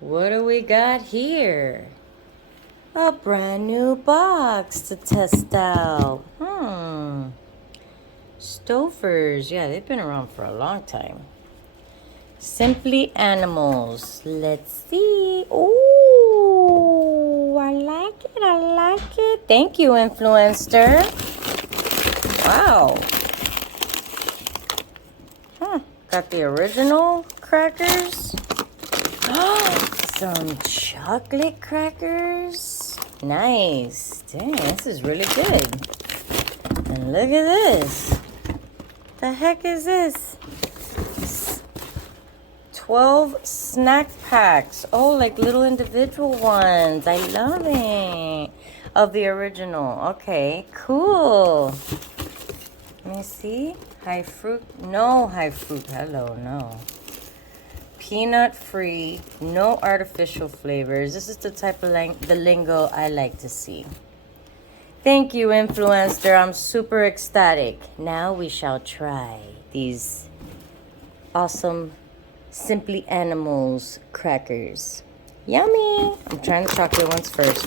What do we got here? A brand new box to test out. Stauffers. Yeah, they've been around for a long time. Simply Animals. Let's see. Ooh, I like it. I like it. Thank you, Influenster. Wow. Got the original crackers. Some chocolate crackers. Nice. Dang, this is really good. And look at this. The heck is this? 12 snack packs. Oh, like little individual ones. I love it. Of the original. Okay, cool. Let me see. High fruit. No high fruit. Hello, no. Peanut free. No artificial flavors. This is the type of the lingo I like to see. Thank you, Influenster. I'm super ecstatic. Now we shall try these awesome Simply Animals crackers. Yummy! I'm trying the chocolate ones first.